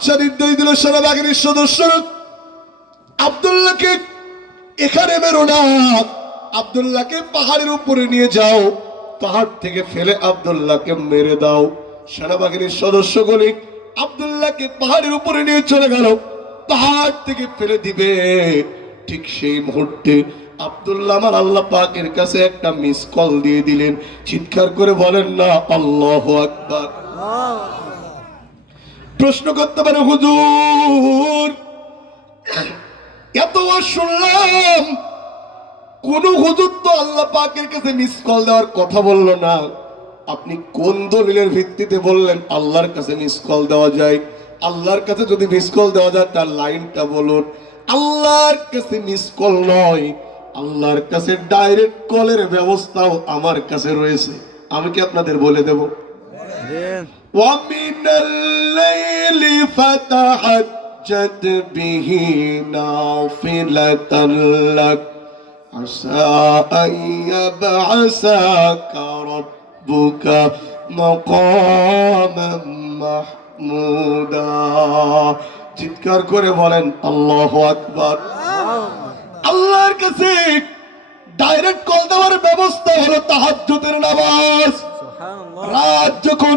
বাদশা নির্দেশ দিল সেনাবাহিনীর সদস্যরা, আব্দুল্লাহকে এখানে মেরো না, আব্দুল্লাহকে পাহাড়ের উপরে নিয়ে যাও, পাহাড় থেকে ফেলে আব্দুল্লাহকে মেরে দাও। সেনাবাহিনীর সদস্যগুলি আব্দুল্লাহকে পাহাড়ের উপরে নিয়ে চলে গেল, পাহাড় থেকে ফেলে দিবে। ঠিক সেই মুহূর্তে আব্দুল্লাহ আমার আল্লাহ পাকের কাছে একটা মিস কল দিয়ে দিলেন। চিৎকার করে বলেন না আল্লাহু আকবার। প্রশ্ন করতে পারে, হুজুর এত শুনলাম, কোন হুজুর তো আল্লাহ পাকের কাছে মিস কল দেওয়ার কথা বললো না, আপনি কোন দলিলের ভিত্তিতে বললেন আল্লাহর কাছে মিস কল দেওয়া যায়? আল্লাহর কাছে যদি মিস কল দেওয়া যায় তার লাইনটা বলুন। আল্লাহর কাছে মিস কল নয়, আল্লাহর কাছে ডাইরেক্ট কলের ব্যবস্থাও আমার কাছে রয়েছে। আমি কি আপনাদের বলে দেব? وَمِنَ اللَّيْلِ فَتَهَجَّدْ بِهِ نَافِلَةً لَكَ عَسَىٰ أَن يَبْعَثَكَ رَبُّكَ مَقَامًا مَحْمُودًا। চিৎকার করে বলেন আল্লাহু আকবার। আল্লাহর কাছে ডাইরেক্ট কল দেওয়ার ব্যবস্থা হলো তাহাজ্জুদের নামাজ। রাত যখন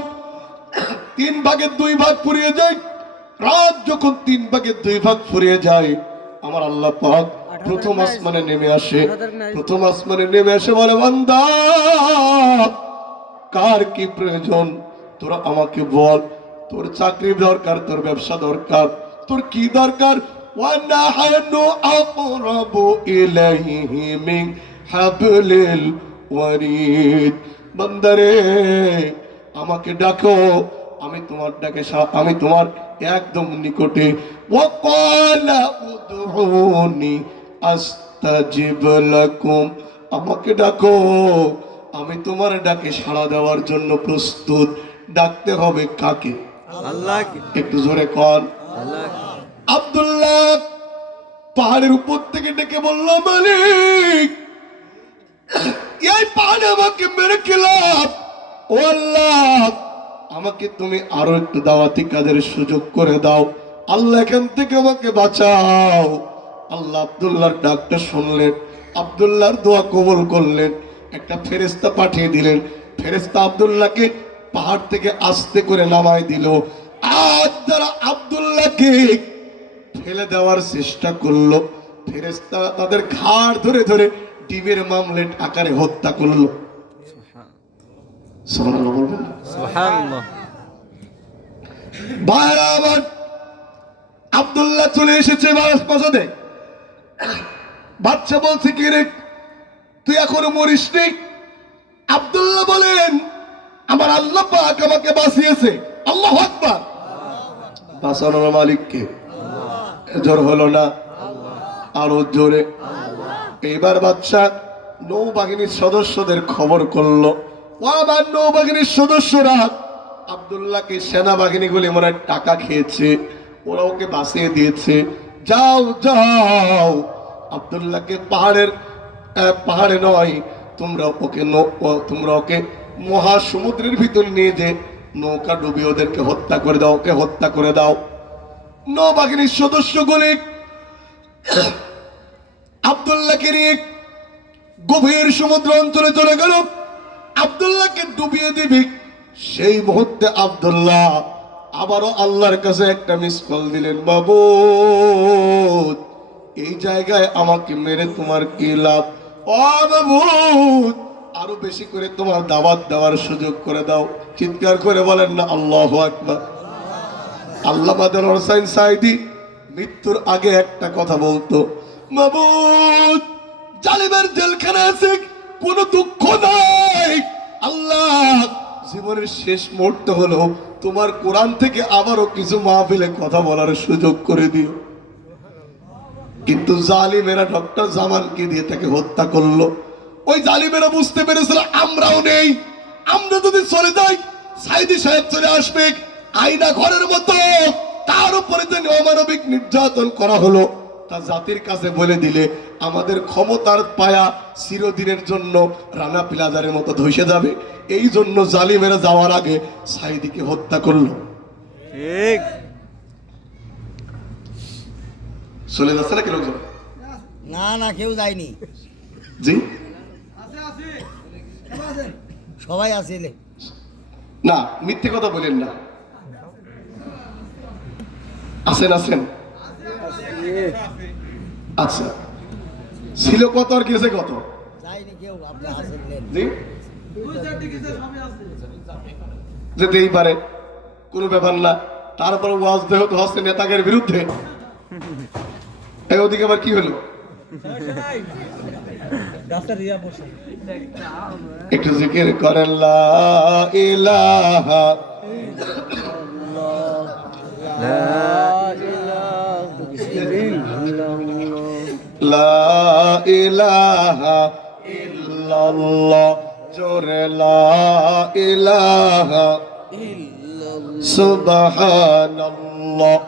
3 ভাগের 2 ভাগ ফুরিয়ে যায়, রাত যখন 3 ভাগের 2 ভাগ ফুরিয়ে যায়, আমার আল্লাহ পাক প্রথম আসমানে নেমে আসে। প্রথম আসমানে নেমে এসে বলে, বান্দা কার কি প্রয়োজন তোরা আমাকে বল, তোর চাকরি দরকার, তোর ব্যবসা দরকার, তোর কি দরকার? وَنَحْنُ أَقْرَبُ إِلَيْهِ مِنْ حَبْلِ الْوَرِيدِ। বান্দারে আমাকে ডাকো, আমি তোমার ডাকে আমি তোমার একদম নিকটে। وَقَالَ ادْعُونِي أَسْتَجِبْ لَكُمْ। আমাকে ডাকো, আমি তোমার ডাকে সাড়া দেওয়ার জন্য প্রস্তুত। ডাকতে হবে কাকে? আল্লাহকে। একটু জোরে কর আল্লাহকে। আব্দুল্লাহ পাহাড়ের উপর থেকে ডেকে বলল, মালিক এই পাহাড়ে আমাকে মেরে খেলাম, ও আল্লাহ আমাকে তুমি আরো একটু দাওয়াতি কাজের সুযোগ করে দাও, আল্লাহ এখান থেকে আমাকে বাঁচাও। আল্লাহ আব্দুল্লাহর ডাকটা শুনলেন, আব্দুল্লাহর দোয়া কবুল করলেন, একটা ফেরেশতা পাঠিয়ে দিলেন। ফেরেশতা আব্দুল্লাহকে পাহাড় থেকে আস্তে করে নামায় দিল। আজ যারা আব্দুল্লাহকে ফেলে দেওয়ার চেষ্টা করলো, ফেরেশতা তাদের ঘাড় ধরে ধরে ডিমের মামলেট আকারে হত্যা করলো। সুবহানাল্লাহ বলবেন না? সুবহানাল্লাহ। ভাইরা আমার, আব্দুল্লাহ চলে এসেছে বাসে। বাচ্চা বলছে, কি রে তুই এখনো মরিস নি? আব্দুল্লাহ বলেন, আমার আল্লাহ পাক আমাকে বাঁচিয়েছে। আল্লাহু আকবার। বাঁচানোর মালিককে জোর হলো না, আরো জোরে। এইবার বাদশা নৌবাহিনীর সদস্যদের খবর করলো, ও আমার নৌবাহিনীর সদস্যরা, আব্দুল্লাহকে সেনাবাহিনীগুলি মনে হয় টাকা খেয়েছে, ওরা ওকে বাঁচিয়ে দিয়েছে, যাও যাও আব্দুল্লাহকে পাহাড়ে নয়, তোমরা ওকে মহাসমুদ্রের ভিতর নিয়ে যে নৌকা ডুবিয়ে ওদেরকে হত্যা করে দাও, ওকে হত্যা করে দাও। নৌবাহিনীর সদস্যগুলি আব্দুল্লাহকে নিয়ে গভীর সমুদ্র অঞ্চলে চলে গেল, আব্দুল্লাহকে ডুবিয়ে দিবি। সেই মুহূর্তে আব্দুল্লাহ আবারও আল্লাহর কাছে একটা মিস কল দিলেন, মাবুদ এই জায়গায় আমাকে মেরে তোমার কি লাভ? ও মাবুদ আরো বেশি করে তোমার দাওয়াত দেওয়ার সুযোগ করে দাও। চিৎকার করে বলেন না আল্লাহু আকবার। আল্লামা দেলোয়ার হোসেন সাঈদী মৃত্যুর আগে একটা কথা বলতো, মাবুদ জালিমের জেলখানা আছে, কোনো দুঃখ নাই, আল্লাহ জীবনের শেষ মুহূর্ত হলো তোমার কোরআন থেকে আবারও কিছু মাহফিলে কথা বলার সুযোগ করে দিও। কিন্তু জালিমেরা ডক্টর জামানকে দিয়ে তাকে হত্যা করলো। ওই জালিমেরা বুঝতে পেরেছিল আমরাও নেই, আমরা যদি চলে যাই সাঈদী সাহেব চলে আসবে, আয়না ঘরের মতো তার উপরে যে অমানবিক নির্যাতন করা হলো তা জাতির কাছে বলে দিলে আমাদের ক্ষমতার পায়া চিরদিনের জন্য রানা প্লাজারের মতো ধসে যাবে। এই জন্য জালিমেরা যাওয়ার আগে সাঈদীকে হত্যা করলো। ঠিক চলে যাচ্ছে নাকি লোকজন? না না, কেউ যায়নি, জি সবাই আছে। না, মিথ্যে কথা বলেন না। আছেন আছেন? আচ্ছা, ছিল কত আর গেছে কত? যায়নি কেউ, আপনি আছেন। জি, যেতেই পারে, কোনো ব্যাপার না। তারপর ওয়াজ যেহেতু হচ্ছে নেতাদের বিরুদ্ধে, এই ওদিকে আবার কি হলো? একটু জিকির করেন লা ইলাহা লা ইলাহা ইল্লাল্লাহ, জোরে লা ইলাহা সুবহানাল্লাহ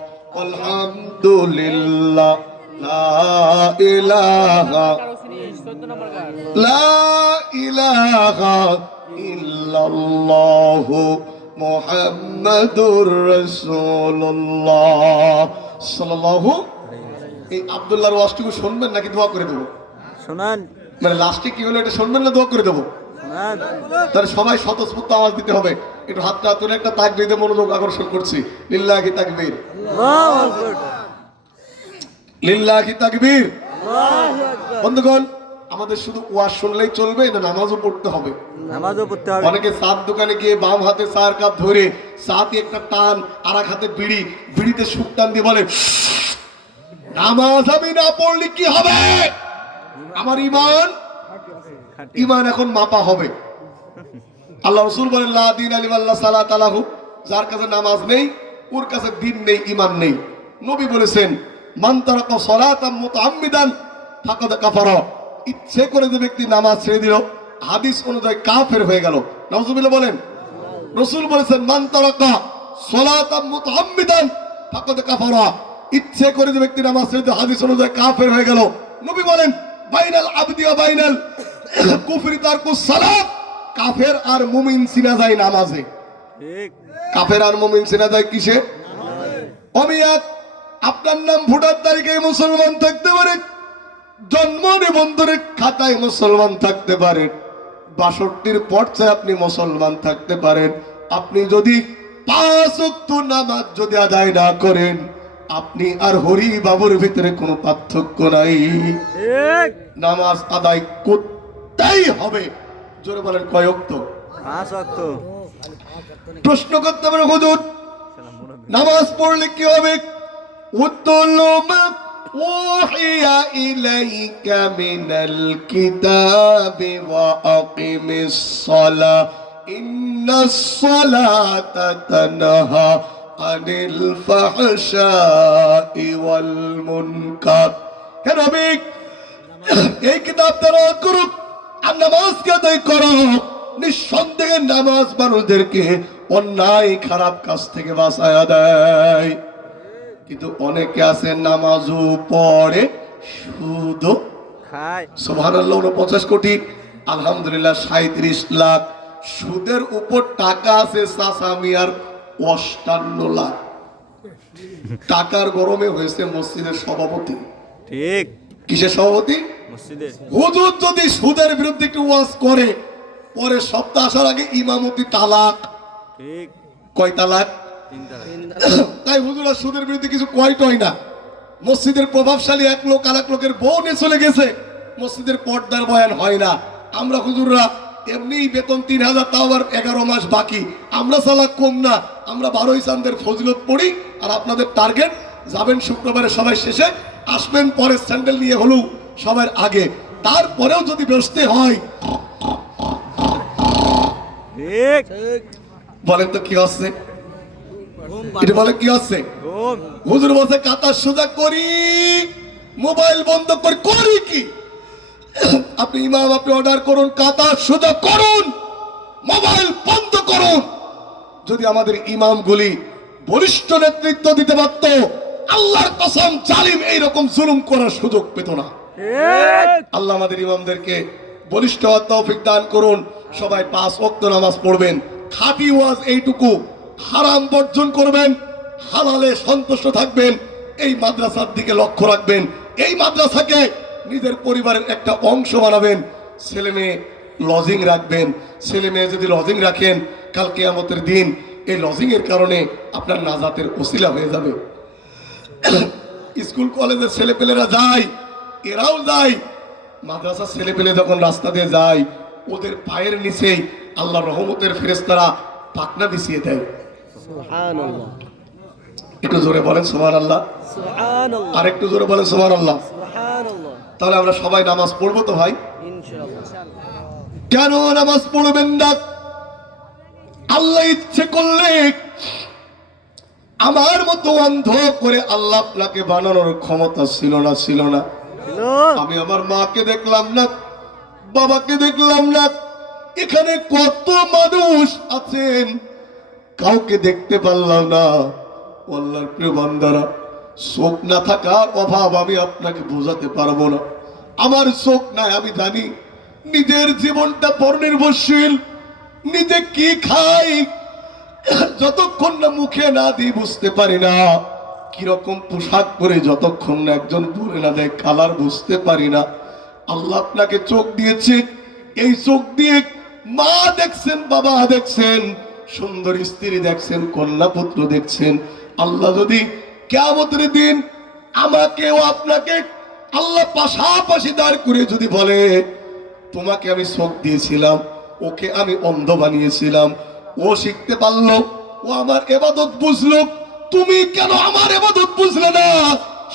আলহামদুলিল্লাহ লা ইলাহা লা ইলাহা ইল্লাল্লাহ মুহাম্মাদুর রাসূলুল্লাহ সাল্লাল্লাহু। এই আব্দুল্লাহর ওয়াজটুকু শুনবেন নাকি দোয়া করে দেবো? শোনান। মানে লাস্টে কি হলো এটা শুনবেন না দোয়া করে দেবো? শোনান। তাহলে সবাই স্বতঃস্ফূর্ত আওয়াজ দিতে হবে। একটু হাতটা তুলে একটা তাকবীরে মনোযোগ আকর্ষণ করছি। লিল্লাহি তাকবীর, আল্লাহু আকবার, লিল্লাহি তাকবীর। আল্লাহু আকবার। বন্ধুগণ, আমাদের শুধু ওয়াজ শুনলেই চলবে না, নামাজও পড়তে হবে। নামাজও পড়তে হবে। অনেকে চার দোকানে গিয়ে বাম হাতে চার কাপ ধরে চাতে একটা টান, আর এক হাতে বিড়ি, বিড়িতে সুখ টান দিয়ে বলে নামাজ আমি না পড়লে কি হবে? আমার ইমান এখন মাপা হবে। আল্লাহ রাসূল বলেন লা দিন আলি আল্লাহ সালাত আলাহু, যার কাছে নামাজ নেই ওর কাছে দিন নেই, ইমান নেই। নবী বলেছেন মান তারাকা সালাতাম মুতাআম্মিদান ফাকাদ কাফারা, ইচ্ছে করে যে ব্যক্তি নামাজ ছেড়ে দিল হাদিস অনুযায়ী কাফের হয়ে গেল। নাউজুবিল্লাহ বলেন। রাসূল বলেছেন মান তারাকা সালাতাম মুতাআম্মিদান ফাকাদ কাফারা, ইচ্ছে করে যে ব্যক্তি নামাজ ছেড়ে দিল হাদিস অনুযায়ী কাফের হয়ে গেল। নবী বলেন বাইনাল আবদি ওয়া বাইনাল কুফরি তারকুস সালাত, কাফের আর মুমিন চিনা যায় নামাজে। ঠিক। কাফের আর মুমিন চিনা যায় কিসে? অমিয়াত, আপনার নাম ভোটার তালিকায় মুসলমান থাকতে পারে, জন্ম নিবন্ধনের খাতায় মুসলমান থাকতে পারেন, ৬২-র পর্চায় আপনি মুসলমান থাকতে পারেন। আপনি যদি ৫ ওয়াক্ত নামাজ যদি আদায় না করেন, আপনি আর হরি বাবুর ভিতরে কোনো পার্থক্য নাই। ঠিক। নামাজ আদায় করতেই হবে। জোরে বলেন কয় ওয়াক্ত? ৫ ওয়াক্ত। প্রশ্ন করতে পারে হুজুর নামাজ পড়লে কি হবে? উত্তলু মা ওহিয়া ইলাইকা মিনাল কিতাবি ওয়া আকিমিস সালাহ ইন্নাস সালাতা তানহা আনিল ফাহশাই ওয়াল মুনকার। হে নবী, এই কিতাব তেলাওয়াত করো আর নামাজকে আদায় করো। নিঃসন্দেহে নামাজ মানুষদেরকে অন্যায় খারাপ কাজ থেকে বাঁচায়া দেয়। কিন্তু অনেকে আছে নামাজও পড়ে শুধু খায়। সুবহানাল্লাহ 49 কোটি, আলহামদুলিল্লাহ 37 লাখ। সুদের উপর টাকা আছে চাচা মিয়ার 58 লাখ। টাকার গরমে হয়েছে মসজিদের সভাপতি। ঠিক। কিসের সভাপতি? মসজিদে। হুজুর যদি সুদের বিরুদ্ধে একটু ওয়াজ করে, পরে সপ্তাহ আসার আগে ইমামতি তালাক। ঠিক। কয় তালাক? ৩ তালাক। তাই হুজুর আর সুদের বিরুদ্ধে কিছু কয়টই না। মসজিদের প্রভাবশালী এক লোক আর এক লোকের বউ নিয়ে চলে গেছে, মসজিদের পর্দার বয়ান হয় না। আমরা হুজুররা এমনি বেতন ৩,০০০, তাও আবার 11 মাস বাকি। আমরা চালাক কম না, আমরা 12ই চাঁদের ফজিলত পড়ি। আর আপনাদের টার্গেট যাবেন শুক্রবারে সবাই শেষে, আসবেন পরে স্যান্ডেল নিয়ে হলেও সবার আগে। তারপরেও যদি বসতে হয়, ঠিক। বলেন তো কি হচ্ছে? এটা বলে কি হচ্ছে? ঘুম। হুজুর বলছে কাতা সোজা করি, মোবাইল বন্ধ করে করি কি? আপনি ইমাম, আপনি অর্ডার করুন কাতা সোজা করুন, মোবাইল বন্ধ করুন। যদি আমাদের ইমামগুলি বলিষ্ঠ নেতৃত্ব দিতে পারত, আল্লাহর কসম জালিম এইরকম জুলুম করার সুযোগ পেত না। ঠিক। আল্লাহ আমাদের ইমামদেরকে বলিষ্ঠ হওয়ার তৌফিক দান করুন। সবাই ৫ ওয়াক্ত নামাজ পড়বেন। খাঁটি ওয়াজ এইটুকু, হারাম বর্জন করবেন, হালালে সন্তুষ্ট থাকবেন, এই মাদ্রাসার দিকে লক্ষ্য রাখবেন, এই মাদ্রাসাকে নিজের পরিবারের একটা অংশ বানাবেন। ছেলে মেয়ে লজিং রাখবেন। ছেলে মেয়ে যদি লজিং রাখেন, কাল কিয়ামতের দিন এই লজিং এর কারণে আপনার নাজাতের ওসিলা হয়ে যাবে। স্কুল কলেজের ছেলেপেলেরা যায়, এরাও যায়, মাদ্রাসার ছেলেপেলে যখন রাস্তা দিয়ে যায়, ওদের পায়ের নিচেই আল্লাহ রহমতের ফেরেশতারা পাখনা বিছিয়ে দেয়। সুবহানাল্লাহ, একটু জোরে বলেন সুবহানাল্লাহ, সুবহানাল্লাহ, আর একটু জোরে বলেন সুবহানাল্লাহ। সুবহানাল্লাহ। তাহলে আমরা সবাই নামাজ পড়বো তো ভাই? ইনশাআল্লাহ। কেন নামাজ পড়বেন না? আল্লাহ ইচ্ছে করলে আমার মতো অন্ধ করে আল্লাহ আপনাকে বানানোর ক্ষমতা ছিল না, ছিল না। হ্যালো, আমি আমার মাকে দেখলাম না, বাবাকে দেখলাম না, এখানে কত মানুষ আছেন কাউকে দেখতে পারলাম না। আল্লাহর প্রিয় বান্দারা, চোখ না থাকার অভাব আমি আপনাকে বোঝাতে পারবো না। আমার চোখ নাই, আমি জানি নিজের জীবনটা পরনির্ভরশীল। নিজে কি খাই যতক্ষণ না মুখে না দিই বুঝতে পারি না। কিরকম পোশাক পরে যতক্ষণ না একজন বলে না দেয় কালার বুঝতে পারি না। আল্লাহ আপনাকে চোখ দিয়েছে, এই চোখ দিয়ে মা দেখছেন, বাবা দেখছেন, সুন্দর স্ত্রী দেখছেন, কন্যা পুত্র দেখছেন। আল্লাহ যদি কিয়ামতের দিন আমাকেও আপনাকে আল্লাহ পাশাপাশি দাঁড় করে যদি বলে, তোমাকে আমি চোখ দিয়েছিলাম, ওকে আমি অন্ধ বানিয়েছিলাম, ও শিখতে পারলো, ও আমার ইবাদত বুঝলো, তুমি কেন আমার ইবাদত বুঝলে না?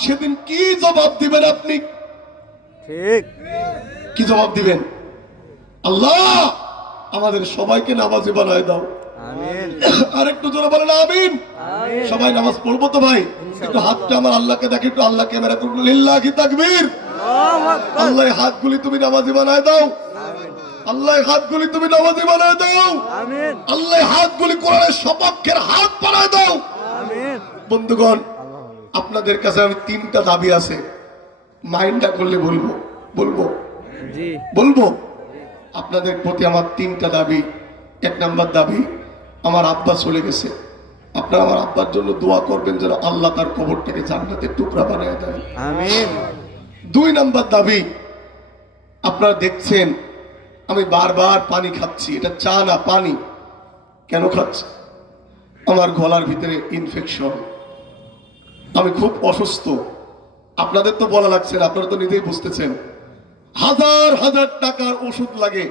সেদিন কি জবাব দিবেন আপনি? ঠিক। কি জবাব দিবেন? আল্লাহ আমাদের সবাইকে নামাজি বানায় দাও। আমিন, আর একটু জোরে বলেন আমিন। আমিন। সবাই নামাজ পড়বো তো ভাই? একটু হাতটা আমার আল্লাহকে দেখে, একটু আল্লাহ ক্যামেরা করবো, লিল্লাহি তাকবীর। আল্লাহু আকবার। আল্লাহ হাতগুলি তুমি নামাজি বানায় দাও। আল্লাহ হাতগুলি তুমি নামাজি বানায় দাও। আমিন, আল্লাহ হাতগুলি কোরআনের সপক্ষের হাত বানায় দাও। আমিন। বন্ধুগণ, আপনাদের কাছে আমি তিনটা দাবি আছে, মাইন্ডটা করলে বলবো, বলবো, জি, বলবো। আপনাদের প্রতি আমার তিনটা দাবি। এক নাম্বার দাবি, আমার আব্বা চলে গেছে, আপনারা আমার আব্বার জন্য দোয়া করবেন যেন আল্লাহ তার কবরটাকে জান্নাতের টুকরা বানিয়ে দেয়। আমিন, দুই নাম্বার দাবি, আপনারা দেখছেন আমি বারবার পানি খাচ্ছি, এটা চা না পানি। কেন খাচ্ছি? আমার গলার ভিতরে ইনফেকশন, আমি খুব অসুস্থ। আপনাদের তো বলা লাগছে না, আপনারা তো নিজেই বুঝতেছেন। হাজার হাজার টাকার ওষুধ লাগে,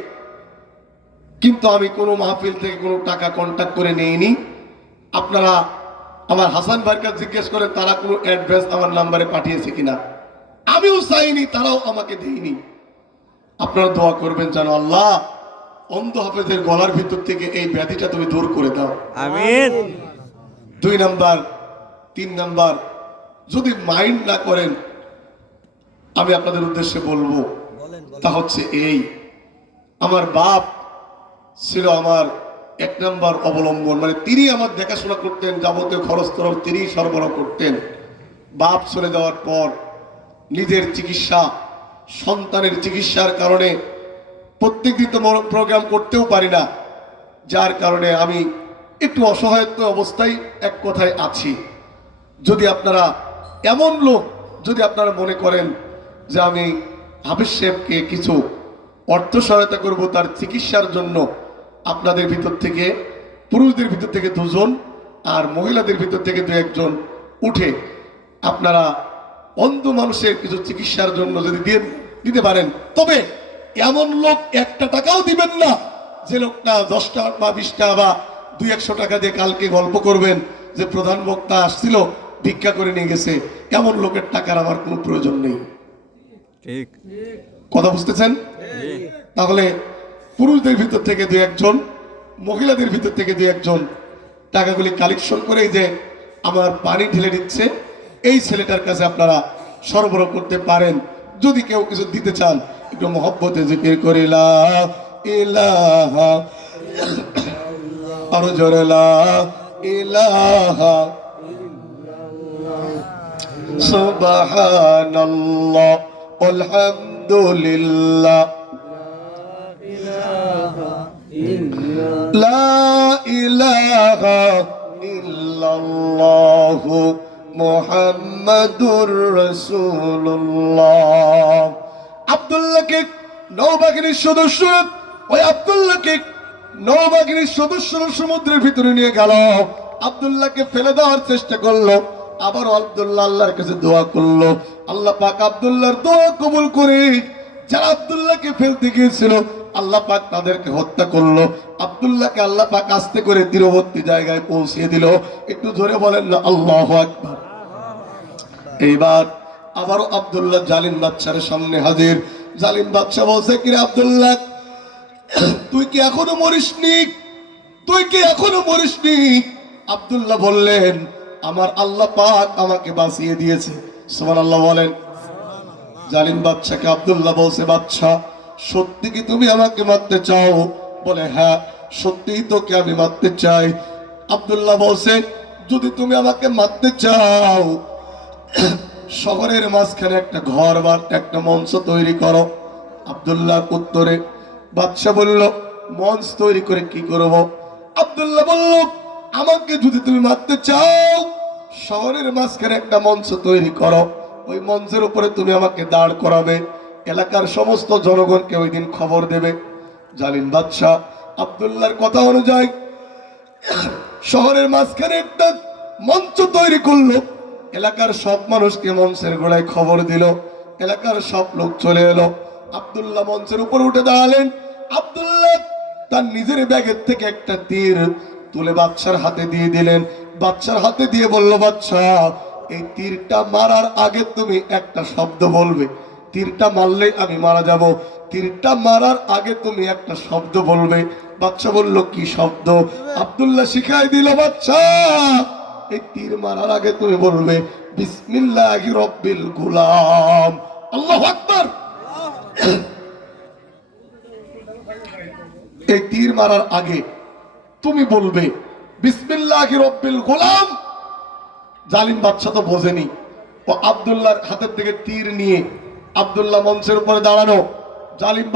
কিন্তু আমি কোনো মাহফিল থেকে কোনো টাকা কন্ট্যাক্ট করে নেইনি। আপনারা আমার হাসান ভাইয়ের কাছে জিজ্ঞেস করেন তারা কোনো অ্যাডভান্স আমার নাম্বারে পাঠিয়েছে কিনা। আমিও চাইনি, তারাও আমাকে দেয়নি। আপনারা দোয়া করবেন যেন আল্লাহ অন্ধ হাফেজের গলার ভিতর থেকে এই ব্যাধিটা তুমি দূর করে দাও। আমিন, দুই নাম্বার, তিন নাম্বার, যদি মাইন্ড না করেন আমি আপনাদের উদ্দেশ্যে বলবো, বলেন বলেন। তা হচ্ছে এই, আমার বাপ ছিল আমার এক নাম্বার অবলম্বন, মানে তিনি আমার দেখাশোনা করতেন, যাবতীয় খরচ খরচ তিনি সরবরাহ করতেন। বাপ চলে যাওয়ার পর নিজের চিকিৎসা, সন্তানের চিকিৎসার কারণে প্রত্যেকদিন তো প্রোগ্রাম করতেও পারি না, যার কারণে আমি একটু অসহায়ত্ব অবস্থায় এক কথায় আছি। যদি আপনারা এমন লোক, যদি আপনারা মনে করেন যে আমি হাফিজ সাহেবকে কিছু অর্থ সহায়তা করব তার চিকিৎসার জন্য, আপনাদের ভিতর থেকে, পুরুষদের ভিতর থেকে দুজন আর মহিলাদের ভিতর থেকে দু একজন উঠে আপনারা অন্ধ মানুষের কিছু চিকিৎসার জন্য যদি দিতে পারেন, তবে এমন লোক একটা টাকাও দিবেন না যে লোকটা 10টা বা 20টা বা 200-100 টাকা দিয়ে কালকে গল্প করবেন যে প্রধান বক্তা আসছিল ভিক্ষা করে নিয়ে গেছে। এমন লোকের টাকার আমার কোনো প্রয়োজন নেই। ঠিক। কথা বুঝতেছেন? তাহলে পুরুষদের ভিতর থেকে দু একজন, মহিলাদের ভিতর থেকে দু একজন টাকাগুলি কালেকশন করে যে আমার পানি ঢেলে দিচ্ছে এই ছেলেটার কাছে আপনারা সরবরাহ করতে পারেন। যদি কেউ কিছু দিতে চান একটু মহব্বতে জিকির করি লা ইলাহা, আরো জোরে লা ইলাহা সুবহানাল্লাহ আলহামদুলিল্লাহ লা ইলাহা ইল্লাল্লাহু মুহাম্মাদুর রাসূলুল্লাহ। আব্দুল্লাহকে নৌবাহিনীর সদস্য, ওই আব্দুল্লাহকে নৌবাহিনীর সদস্যরা সমুদ্রের ভিতরে নিয়ে গেল। আব্দুল্লাহকে ফেলে দেওয়ার চেষ্টা করলো। আবার আব্দুল্লাহ আল্লাহর কাছে দোয়া করলো। আল্লাহ পাক আব্দুল্লাহর দোয়া কবুল করে যারা আব্দুল্লাহকে ফেলতে গিয়েছিল আল্লাহ পাক তাদেরকে হত্যা করলো। আব্দুল্লাহকে আল্লাহ পাক আস্তে করে তীরবর্তী জায়গায় পৌঁছে দিল। একটু ধরে বলেন না আল্লাহু আকবার। এইবার আবারও আব্দুল্লাহ জালিম বাদশার সামনে হাজির। জালিম বাদশা বলছে, কিরে আব্দুল্লাহ, তুই কি এখনো মরিসনি? তুই কি এখনো মরিসনি? আব্দুল্লাহ বললেন, আমার আল্লাহ পাক আমাকে বাঁচিয়ে দিয়েছে। সুবহানাল্লাহ বলেন। জালিম বাদশাকে আব্দুল্লাহ বলছে, বাদশা সত্যি কি তুমি আমাকে মারতে চাও? বলে, হ্যাঁ সত্যিই তোকে আমি মারতে চাই। আব্দুল্লাহ বলছে, যদি তুমি আমাকে মারতে চাও শহরের মাঝখানে একটা ঘর বা একটা মঞ্চ তৈরি করো। আব্দুল্লাহ উত্তরে বাদশা বলল, মঞ্চ তৈরি করে কি করব? আব্দুল্লাহ বলল, আমাকে যদি তুমি মারতে চাও শহরের মাঝখানে একটা মঞ্চ তৈরি করো। ওই মঞ্চের উপরে তুমি আমাকে দাঁড় করাবে, এলাকার সমস্ত জনগণকে ওই দিন খবর দেবে। জালিম বাদশা আব্দুল্লাহর কথা অনুযায়ী শহরের মাঝখানে একটা মঞ্চ তৈরি করলো। এলাকার সব মানুষকে মঞ্চের গোড়ায় খবর দিল। এলাকার সব লোক চলে এলো। আব্দুল্লাহ মঞ্চের উপর উঠে দাঁড়ালেন। আব্দুল্লাহ তার নিজের ব্যাগের থেকে একটা তীর তুলে বাদশার হাতে দিয়ে দিলেন। বাদশার হাতে দিয়ে বলল, বাদশা এই তীরটা মারার আগে তুমি একটা শব্দ বলবে। তীরটা মারলেই আমি মারা যাব। তীরটা মারার আগে তুমি একটা শব্দ বলবে। বাদশা বলল, কি শব্দ? আব্দুল্লাহ শিখাই দিল, বাদশা এই তীর মারার আগে তুমি বলবে বিসমিল্লাহির রব্বিল গুলাম। আল্লাহু আকবার। এই তীর মারার আগে তুমি বলবে বিসমিল্লাহির রব্বিল গুলাম। জালিম বাদশা তো বোঝেনি। ও আব্দুল্লাহর হাতের থেকে তীর নিয়ে আব্দুল্লাহ মঞ্চের উপরে দাঁড়ানো। জালিম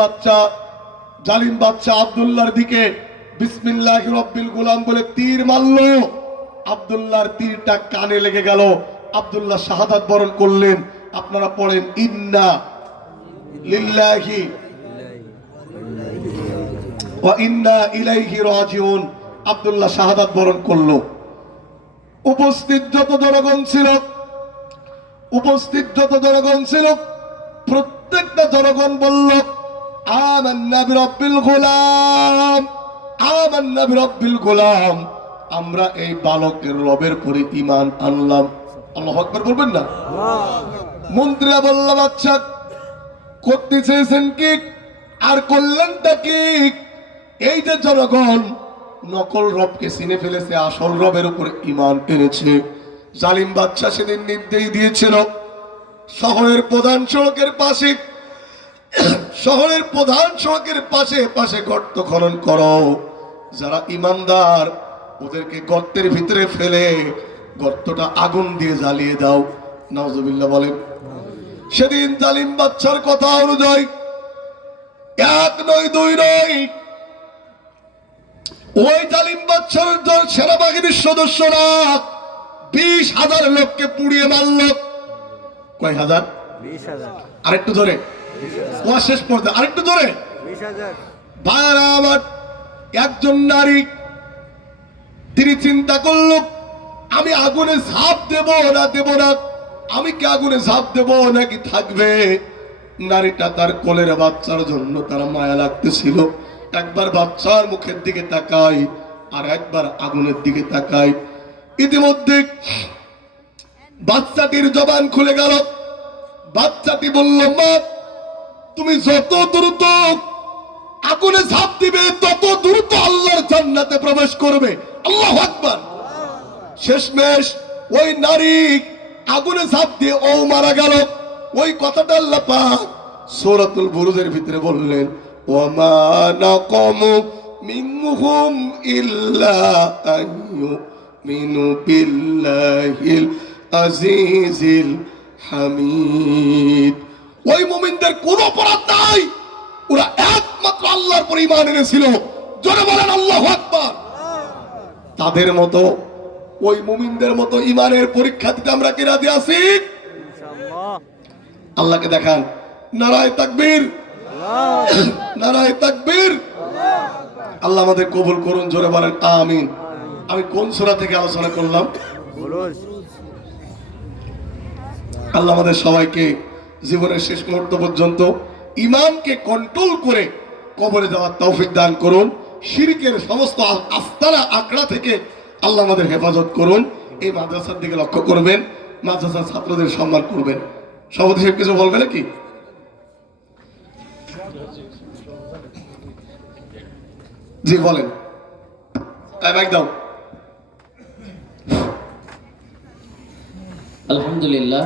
বাদশা আব্দুল্লাহর দিকে বিসমিল্লাহির রব্বিল গুলাম বলে তীর মারলো। আব্দুল্লাহর তীরটা কানে লেগে গেল। আব্দুল্লাহ শাহাদাত বরণ করলেন। আপনারা পড়েন, ইন্না লিল্লাহি ওয়া ইন্না ইলাইহি রাজিউন। আব্দুল্লাহ শাহাদাত বরণ করলো। উপস্থিত যত জনগণ ছিল প্রত্যেকটা জনগণ বলল, আমান্না বিরব্বিল গোলাম, আমান্না বিরব্বিল গোলাম। আমরা এই বালকের রবের পরে ঈমান আনলাম। আল্লাহু আকবার বলবেন না? মন্ত্রীরা বলল, আচ্ছা করতে চেয়েছেন কি আর করলেনটা কি? এই যে জনগণ নকল রবকে চিনে ফেলেছে, আসল রবের উপর ঈমান এনেছে। জালিম বাদশা সেদিন নির্দেশ দিয়েছিল, শহরের প্রধান সড়কের পাশে গর্ত খনন করো। যারা ঈমানদার ওদেরকে গর্তের ভিতরে ফেলে গর্তটা আগুন দিয়ে জ্বালিয়ে দাও। নাউজুবিল্লাহ বলেন। সেদিন জালিম বাদশার কথা অনুযায়ী 1 নয় 2 নয়, ওই জালিম বাদশার সেনাবাহিনীর সদস্যরা 20,000 লোককে পুড়িয়ে মারল। কয় হাজার? 20,000। আরেকটু ধরে, ওয়া শেষ পর্যায়ে আরেকটু ধরে। 20,000। ভাইরা আমার, একজন নারী তিনি চিন্তা করলো, আমি আগুনে ঝাঁপ দেব না, আমি কি আগুনে ঝাঁপ দেব নাকি থাকবে? নারীটা তার কোলের বাচ্চার জন্য তার মায়া লাগতেছিল। একবার বাচ্চার মুখের দিকে তাকাই আর একবার আগুনের দিকে তাকাই। ইতিমধ্যে বাচ্চাটির জবান খুলে গেল। বাচ্চাটি বলল, মা তুমি যত দ্রুত আগুনে ঝাঁপ দিবে তত দ্রুত আল্লাহর জান্নাতে প্রবেশ করবে। আল্লাহু আকবার। শেষমেশ ওই নারী আগুনে ঝাঁপ দিয়ে ও মারা গেল। ওই কথাটা আল্লাহ পাক সূরাতুল বুরুজের ভিতরে বললেন, ওয়ামা নাকামু মিনহুম ইল্লা আইয়ুমিনু বিল্লাহিল আজিজিল হামিদ। ওই মুমিনদের কোন অপরাধ নাই, ওরা একমাত্র আল্লাহর উপর ঈমান এনেছিল। জোরে বলেন আল্লাহু আকবার। তাদের মতো ওই মুমিনদের মতো ইমানের পরীক্ষা দিতে আমরা কি রাজি আছি? ইনশাআল্লাহ। আল্লাহকে দেখান। নারায়ে তাকবীর, নারায়ে তাকবীর। আল্লাহ আমাদের কবুল করুন, জোরে বলেন আমিন। আমি কোন সূরা থেকে আলোচনা করলাম? বুরুজ। আল্লাহ আমাদের সবাইকে জীবনের শেষ মুহূর্ত পর্যন্ত ইমানকে কন্ট্রোল করে কবরে যাওয়ার তৌফিক দান করুন। শিরকের সমস্ত আস্তানা আকড়া থেকে আল্লাহ আমাদের হেফাজত করুন। এই মাদ্রাসার দিকে লক্ষ্য করবেন, মাদ্রাসার ছাত্রদের সম্মান করবেন। সভাপতি সাহেব কিছু বলবে নাকি? জি বলেন, মাইক দাও। আলহামদুলিল্লাহ